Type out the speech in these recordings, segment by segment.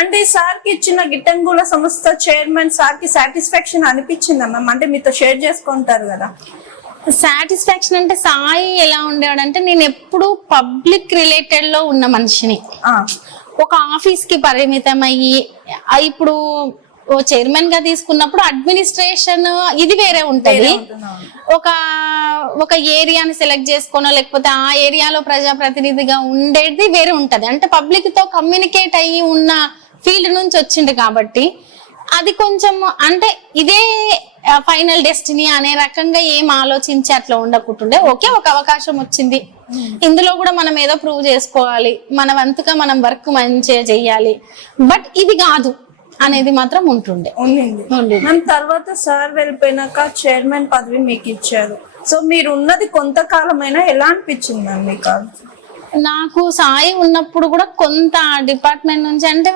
అంటే సార్కి ఇచ్చిన గిట్టంగుల సంస్థ చైర్మన్ సార్కి సాటిస్ఫాక్షన్ అనిపించిందా మ్యామ్? అంటే మీతో షేర్ చేసుకుంటారు కదా. సాటిస్ఫాక్షన్ అంటే సాయి ఎలా ఉండేవాడంటే నేను ఎప్పుడు పబ్లిక్ రిలేటెడ్లో ఉన్న మనిషిని. ఒక ఆఫీస్కి పరిమితం అయ్యి ఇప్పుడు ఓ చైర్మన్గా తీసుకున్నప్పుడు అడ్మినిస్ట్రేషన్ ఇది వేరే ఉంటది. ఒక ఒక ఏరియాని సెలెక్ట్ చేసుకోనో లేకపోతే ఆ ఏరియాలో ప్రజాప్రతినిధిగా ఉండేది వేరే ఉంటది. అంటే పబ్లిక్తో కమ్యూనికేట్ అయ్యి ఉన్న ఫీల్డ్ నుంచి వచ్చిండు కాబట్టి అది కొంచెం అంటే ఇదే ఫైనల్ డెస్టినీ అనే రకంగా ఏం ఆలోచించి అట్లా ఉండకుంటుండే. ఓకే ఒక అవకాశం వచ్చింది. ఇందులో కూడా మనం ఏదో ప్రూవ్ చేసుకోవాలి. మన వంతుగా మనం వర్క్ మంచిగా చెయ్యాలి బట్ ఇది కాదు. అనేది మాత్రం ఉంటుండే. ఉండింది. మ్యామ్ తర్వాత సార్ వెళ్ళిపోయినాక చైర్మన్ పదవి మీకు ఇచ్చారు. సో మీరు ఉన్నది కొంతకాలమైనా ఎలా అనిపించింది మీకు? నాకు సాయి ఉన్నప్పుడు కూడా కొంత డిపార్ట్మెంట్ నుంచి అంటే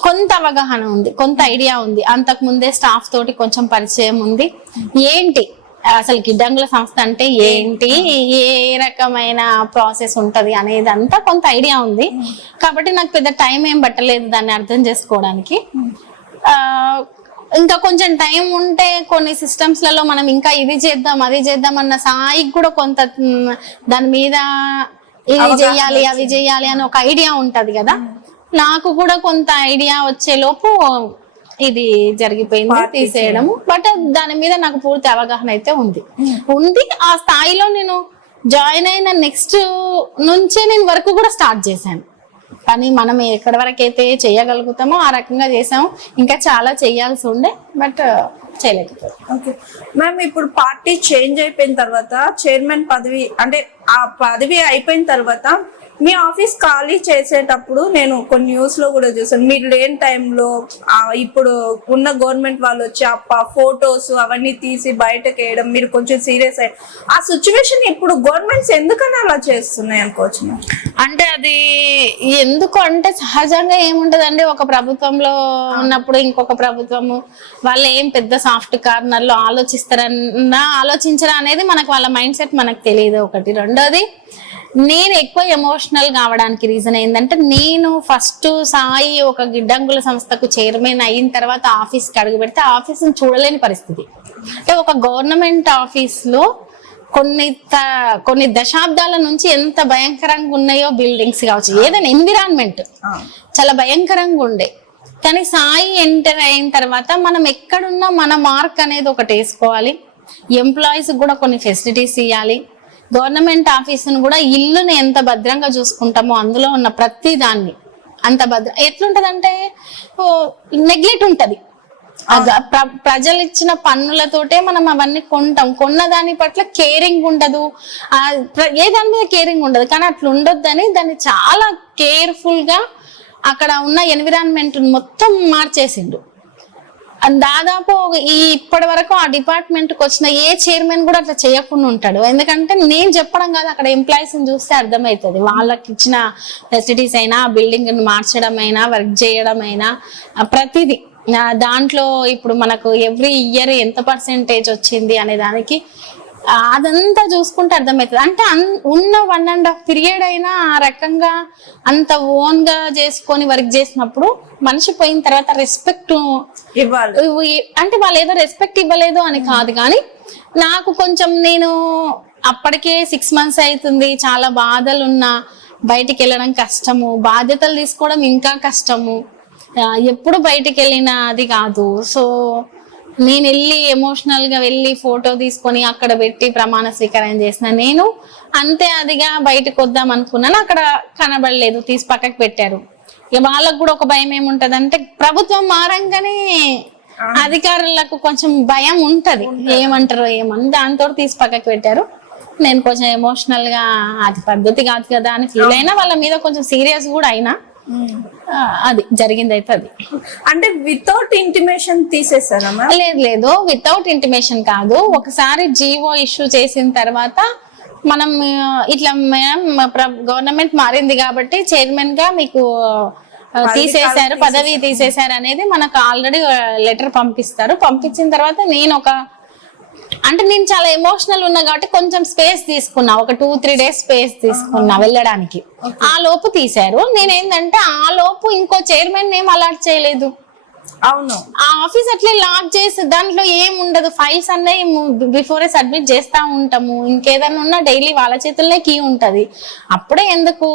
కొంత అవగాహన ఉంది కొంత ఐడియా ఉంది. అంతకు ముందే స్టాఫ్ తోటి కొంచెం పరిచయం ఉంది. ఏంటి? అసలు గిడ్డంగుల సంస్థ అంటే ఏంటి? ఏ రకమైన ప్రాసెస్ ఉంటది అనేది అంతా కొంత ఐడియా ఉంది. కాబట్టి నాకు పెద్ద టైం ఏం పట్టలేదు దాన్ని అర్థం చేసుకోవడానికి. ఆ, ఇంకా కొంచెం టైం ఉంటే కొన్ని సిస్టమ్స్లలో మనం ఇంకా ఇది చేద్దాం అది చేద్దాం అన్న సాయికి కూడా కొంత దాని మీద ఇది చెయ్యాలి అవి చెయ్యాలి అని ఒక ఐడియా ఉంటది కదా. నాకు కూడా కొంత ఐడియా వచ్చే లోపు ఇది జరిగిపోయింది తీసేయడము బట్ దాని మీద నాకు పూర్తి అవగాహన అయితే ఉంది. ఉంది ఆ స్థాయిలో నేను జాయిన్ అయిన నెక్స్ట్ నుంచే నేను వర్క్ కూడా స్టార్ట్ చేశాను. కానీ మనం ఎక్కడి వరకు అయితే చేయగలుగుతామో ఆ రకంగా చేసాము ఇంకా చాలా చేయాల్సి ఉండే బట్ చేయలేకపోయాం ఓకే. మ్యామ్ ఇప్పుడు పార్టీ చేంజ్ అయిపోయిన తర్వాత చైర్మన్ పదవి అంటే ఆ పదవి అయిపోయిన తర్వాత మీ ఆఫీస్ ఖాళీ చేసేటప్పుడు నేను కొన్ని న్యూస్లో కూడా చూసాను మీరు లేని టైంలో ఇప్పుడు ఉన్న గవర్నమెంట్ వాళ్ళు వచ్చి అప్ప ఫొటోస్ అవన్నీ తీసి బయటకు వేయడం మీరు కొంచెం సీరియస్ అయ్యి ఆ సిచ్యువేషన్ ఇప్పుడు గవర్నమెంట్స్ ఎందుకని అలా చేస్తున్నాయి అనుకోవచ్చు అంటే అది ఎందుకు అంటే సహజంగా ఏముంటదండి? ఒక ప్రభుత్వంలో ఉన్నప్పుడు ఇంకొక ప్రభుత్వము వాళ్ళు ఏం పెద్ద సాఫ్ట్ కార్నర్లో ఆలోచిస్తారన్నా ఆలోచించరా అనేది మనకు వాళ్ళ మైండ్ సెట్ మనకు తెలియదు ఒకటి. రెండోది నేను ఎక్కువ ఎమోషనల్ కావడానికి రీజన్ ఏంటంటే నేను ఫస్ట్ సాయి ఒక గిడ్డంగుల సంస్థకు చైర్మన్ అయిన తర్వాత ఆఫీస్కి అడుగు పెడితే ఆఫీస్ని చూడలేని పరిస్థితి. అంటే ఒక గవర్నమెంట్ ఆఫీస్లో కొన్ని కొన్ని దశాబ్దాల నుంచి ఎంత భయంకరంగా ఉన్నాయో బిల్డింగ్స్ కావచ్చు ఏదైనా ఎన్విరాన్మెంట్ చాలా భయంకరంగా ఉండే. కానీ సాయి ఎంటర్ అయిన తర్వాత మనం ఎక్కడున్నా మన మార్క్ అనేది ఒకటి వేసుకోవాలి. ఎంప్లాయీస్ కూడా కొన్ని ఫెసిలిటీస్ ఇవ్వాలి గవర్నమెంట్ ఆఫీసును కూడా ఇల్లుని ఎంత భద్రంగా చూసుకుంటామో అందులో ఉన్న ప్రతి దాన్ని అంత భద్ర ఎట్లుంటదంటే నెగ్లెక్ట్ ఉంటది. ప్రజలు ఇచ్చిన పన్నులతోటే మనం అవన్నీ కొంటాం. కొన్న దాని పట్ల కేరింగ్ ఉండదు. ఏ దాని మీద కేరింగ్ ఉండదు. కానీ అట్లా ఉండొద్దని దాన్ని చాలా కేర్ఫుల్గా అక్కడ ఉన్న ఎన్విరాన్మెంట్ మొత్తం మార్చేసిండు. దాదాపు ఈ ఇప్పటి వరకు ఆ డిపార్ట్మెంట్కి వచ్చిన ఏ చైర్మన్ కూడా అట్లా చేయకుండా ఉంటాడు. ఎందుకంటే నేను చెప్పడం కాదు అక్కడ ఎంప్లాయీస్ చూస్తే అర్థమవుతుంది వాళ్ళకి ఇచ్చిన ఫెసిలిటీస్ అయినా బిల్డింగ్ మార్చడం అయినా వర్క్ చేయడం అయినా ప్రతిదీ. దాంట్లో ఇప్పుడు మనకు ఎవ్రీ ఇయర్ ఎంత పర్సెంటేజ్ వచ్చింది అనే దానికి అదంతా చూసుకుంటే అర్థమవుతుంది. అంటే అన్- ఉన్న వన్ అండ్ హాఫ్ పీరియడ్ అయినా ఆ రకంగా అంత ఓన్గా చేసుకొని వర్క్ చేసినప్పుడు మనిషి పోయిన తర్వాత రెస్పెక్ట్ ఇవ్వాలి. ఇవి- అంటే వాళ్ళు ఏదో రెస్పెక్ట్ ఇవ్వలేదు అని కాదు కానీ నాకు కొంచెం నేను అప్పటికే సిక్స్ మంత్స్ అవుతుంది చాలా బాధలు ఉన్నా బయటికి వెళ్ళడం కష్టము బాధ్యతలు తీసుకోవడం ఇంకా కష్టము. ఎప్పుడు బయటికి వెళ్ళినా అది కాదు. సో నేను వెళ్ళి ఎమోషనల్గా వెళ్ళి ఫోటో తీసుకొని అక్కడ పెట్టి ప్రమాణ స్వీకారం చేసిన. నేను అంతే అదిగా బయటకు వద్దాం అనుకున్నాను. అక్కడ కనబడలేదు. తీసి పక్కకు పెట్టారు. ఇక వాళ్ళకు కూడా ఒక భయం ఏముంటదంటే ప్రభుత్వం మారంగానే అధికారులకు కొంచెం భయం ఉంటది. ఏమంటారో ఏమని దాంతో తీసి పక్కకు పెట్టారు. నేను కొంచెం ఎమోషనల్గా అది పద్ధతి కాదు కదా అని ఫీల్ అయినా వాళ్ళ మీద కొంచెం సీరియస్ కూడా అయినా అది జరిగింది అయితే అది. అంటే వితౌట్ ఇంటిమేషన్ తీసేసారా లేదు లేదు. వితౌట్ ఇంటిమేషన్ కాదు. ఒకసారి జీవో ఇష్యూ చేసిన తర్వాత మనం ఇట్లా మేడం గవర్నమెంట్ మారింది కాబట్టి చైర్మన్గా మీకు తీసేశారు పదవి తీసేశారు. అనేది మనకు ఆల్రెడీ లెటర్ పంపిస్తారు. పంపించిన తర్వాత నేను ఒక అంటే నేను చాలా ఎమోషనల్ ఉన్నా కాబట్టి కొంచెం స్పేస్ తీసుకున్నా. ఒక టూ త్రీ డేస్ స్పేస్ తీసుకున్నా వెళ్ళడానికి. ఆ లోపు తీశారు. నేనేంటంటే ఆ లోపు ఇంకో చైర్మన్ ఏం అలాట్ చేయలేదు. అవును. ఆ ఆఫీస్ అట్లే లాక్ చేసి దాంట్లో ఏం ఉండదు. ఫైల్స్ అన్నీ బిఫోరే సబ్మిట్ చేస్తా ఉంటాము. ఇంకేదైనా ఉన్నా డైలీ వాళ్ళ చేతుల్లోనే కీ ఉంటది. అప్పుడే ఎందుకు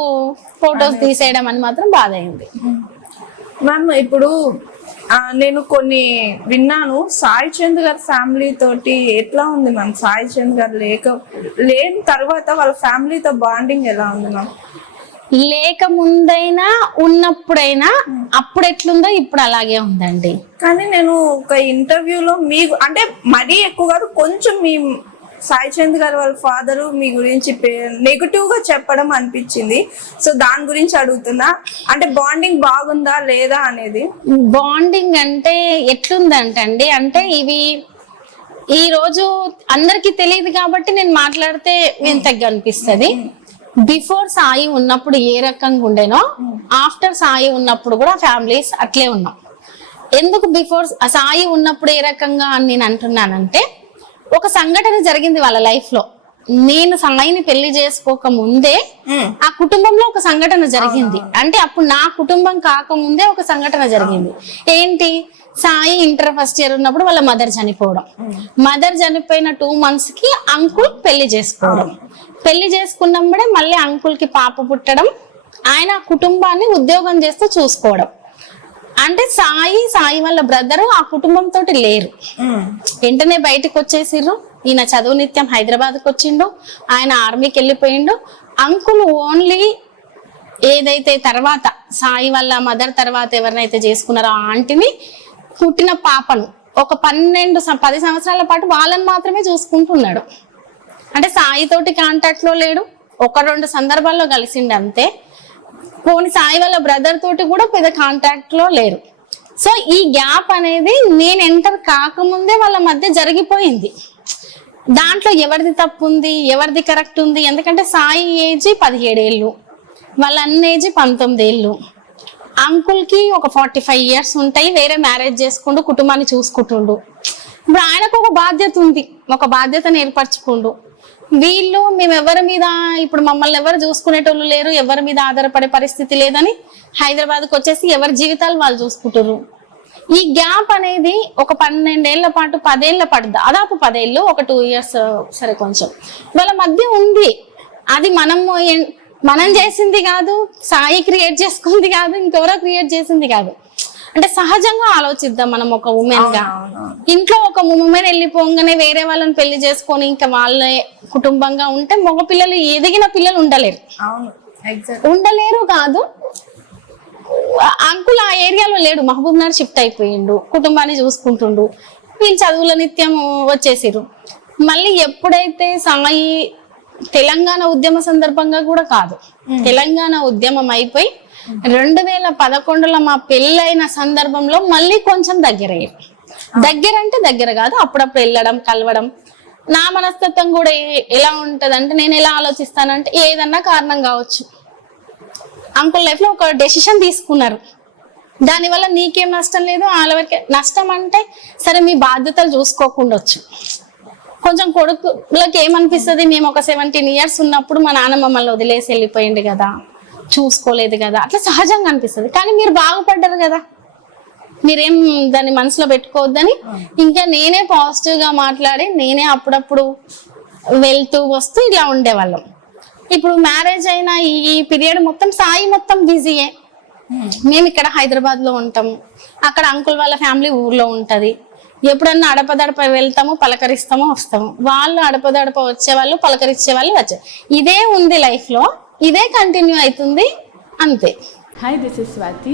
ఫొటోస్ తీసేయడం అని మాత్రం బాధ అయింది. మ్యామ్ ఇప్పుడు నేను కొన్ని విన్నాను. సాయి చంద్ గారి ఫ్యామిలీ తోటి ఎట్లా ఉంది మ్యామ్ సాయి చంద్ గారు లేక లేని తర్వాత వాళ్ళ ఫ్యామిలీతో బాండింగ్ ఎలా ఉంది మ్యామ్ లేక ముందైనా ఉన్నప్పుడైనా అప్పుడు ఎట్లుందో ఇప్పుడు అలాగే ఉందండి. కానీ నేను ఒక ఇంటర్వ్యూలో మీకు అంటే మరీ ఎక్కువ కాదు కొంచెం మీ సాయి చంద్ గారు వాళ్ళ ఫాదర్ మీ గురించి నెగిటివ్గా చెప్పడం అనిపించింది. సో దాని గురించి అడుగుతున్నా. అంటే బాండింగ్ బాగుందా లేదా అనేది? బాండింగ్ అంటే ఎట్లుందంటండి? అంటే ఇవి ఈ రోజు అందరికి తెలియదు కాబట్టి నేను మాట్లాడితే వింతగా అనిపిస్తది బిఫోర్ సాయి ఉన్నప్పుడు ఏ రకంగా ఉండేనో ఆఫ్టర్ సాయి ఉన్నప్పుడు కూడా ఫ్యామిలీస్ అట్లే ఉన్నాం. ఎందుకు బిఫోర్ సాయి ఉన్నప్పుడు ఏ రకంగా అని నేను అంటున్నానంటే ఒక సంఘటన జరిగింది వాళ్ళ లైఫ్లో. నేను సాయిని పెళ్ళి చేసుకోక ముందే ఆ కుటుంబంలో ఒక సంఘటన జరిగింది. అంటే అప్పుడు నా కుటుంబం కాకముందే ఒక సంఘటన జరిగింది. ఏంటి? సాయి ఇంటర్ ఫస్ట్ ఇయర్ ఉన్నప్పుడు వాళ్ళ మదర్ చనిపోవడం. మదర్ చనిపోయిన టూ మంత్స్కి అంకుల్ పెళ్ళి చేసుకోవడం. పెళ్ళి చేసుకున్నప్పుడే మళ్ళీ అంకుల్కి పాప పుట్టడం. ఆయన కుటుంబాన్ని ఉద్యోగం చేస్తూ చూసుకోవడం. అంటే సాయి సాయి వాళ్ళ బ్రదర్ ఆ కుటుంబంతో లేరు. వెంటనే బయటకు వచ్చేసిర్రు. ఈయన చదువు నిత్యం హైదరాబాద్కి వచ్చిండు. ఆయన ఆర్మీకి వెళ్ళిపోయిండు. అంకుల్ ఓన్లీ ఏదైతే తర్వాత సాయి వాళ్ళ మదర్ తర్వాత ఎవరినైతే చేసుకున్నారో ఆ ఆంటీని పుట్టిన పాపను ఒక పన్నెండు పది సంవత్సరాల పాటు వాళ్ళని మాత్రమే చూసుకుంటున్నాడు. అంటే సాయి తోటి కాంటాక్ట్లో లేడు. ఒక రెండు సందర్భాల్లో కలిసిండు అంతే. పోని సాయి వాళ్ళ బ్రదర్ తోటి కూడా పెద్ద కాంటాక్ట్లో లేరు. సో ఈ గ్యాప్ అనేది నేను ఎంటర్ కాకముందే వాళ్ళ మధ్య జరిగిపోయింది. దాంట్లో ఎవరిది తప్పు ఉంది ఎవరిది కరెక్ట్ ఉంది? ఎందుకంటే సాయి ఏజ్ పదిహేడేళ్ళు వాళ్ళ అన్న ఏజ్ పంతొమ్మిది ఏళ్ళు అంకుల్కి ఒక ఫార్టీ ఫైవ్ ఇయర్స్ ఉంటాయి వేరే మ్యారేజ్ చేసుకుంటూ కుటుంబాన్ని చూసుకుంటుండు. ఇప్పుడు ఆయనకు ఒక బాధ్యత ఉంది ఒక బాధ్యతను ఏర్పరచుకుండు. వీళ్ళు మేము ఎవరి మీద ఇప్పుడు మమ్మల్ని ఎవరు చూసుకునేటోళ్ళు లేరు ఎవరి మీద ఆధారపడే పరిస్థితి లేదని హైదరాబాద్కి వచ్చేసి ఎవరి జీవితాలు వాళ్ళు చూసుకుంటారు ఈ గ్యాప్ అనేది ఒక పన్నెండేళ్ళ పాటు పదేళ్ళ పాటు దాదాపు పదేళ్ళు ఒక టూ ఇయర్స్ సరే కొంచెం. వాళ్ళ మధ్య ఉంది. అది మనము ఎన్- మనం చేసింది కాదు సాయి క్రియేట్ చేసుకుంది కాదు ఇంకెవరో క్రియేట్ చేసింది కాదు. అంటే సహజంగా ఆలోచిద్దాం మనం ఒక ఉమెన్గా ఇంట్లో ఒక ఉమెన్ వెళ్ళిపోగానే వేరే వాళ్ళని పెళ్ళి చేసుకొని ఇంకా వాళ్ళే కుటుంబంగా ఉంటే మగ పిల్లలు ఎదిగిన పిల్లలు ఉండలేరు. ఉండలేరు కాదు. అంకుల్ ఆ ఏరియాలో లేడు మహబూబ్ నగర్ షిఫ్ట్ అయిపోయిండు కుటుంబాన్ని చూసుకుంటుండు. వీళ్ళు చదువుల నిత్యం వచ్చేసిర్రు. మళ్ళీ ఎప్పుడైతే సాయి తెలంగాణ ఉద్యమ సందర్భంగా కూడా కాదు తెలంగాణ ఉద్యమం అయిపోయి రెండు వేల పదకొండులో మా పెళ్ళైన సందర్భంలో మళ్ళీ కొంచెం దగ్గరయ్యారు. దగ్గర అంటే దగ్గర కాదు అప్పుడప్పుడు వెళ్ళడం కలవడం. నా మనస్తత్వం కూడా ఎలా ఉంటది అంటే నేను ఎలా ఆలోచిస్తానంటే ఏదన్నా కారణం కావచ్చు. అంకుల్ లైఫ్లో ఒక డెసిషన్ తీసుకున్నారు. దానివల్ల నీకేం నష్టం లేదు వాళ్ళకి నష్టం అంటే సరే మీ బాధ్యతలు చూసుకోకుండొచ్చు కొంచెం కొడుకులకి ఏమనిపిస్తుంది మేము ఒక సెవెంటీన్ ఇయర్స్ ఉన్నప్పుడు మా నాన్న మమ్మల్ని వదిలేసి వెళ్ళిపోయింది కదా. చూసుకోలేదు కదా. అట్లా సహజంగా అనిపిస్తుంది. కానీ మీరు బాగుపడ్డారు కదా. మీరేం దాన్ని మనసులో పెట్టుకోవద్దని ఇంకా నేనే పాజిటివ్గా మాట్లాడి నేనే అప్పుడప్పుడు వెళ్తూ వస్తూ ఇలా ఉండేవాళ్ళం. ఇప్పుడు మ్యారేజ్ అయిన ఈ పీరియడ్ మొత్తం సాయి మొత్తం బిజీయే మేము ఇక్కడ హైదరాబాద్లో ఉంటాము అక్కడ అంకుల్ వాళ్ళ ఫ్యామిలీ ఊర్లో ఉంటది. ఎప్పుడన్నా అడపదడప వెళ్తాము పలకరిస్తాము వస్తాము. వాళ్ళు అడపదడప వచ్చేవాళ్ళు పలకరించే వాళ్ళు వచ్చారు ఇదే ఉంది లైఫ్లో. ఇదే కంటిన్యూ అవుతుంది. అంతే. Hi this is Swathi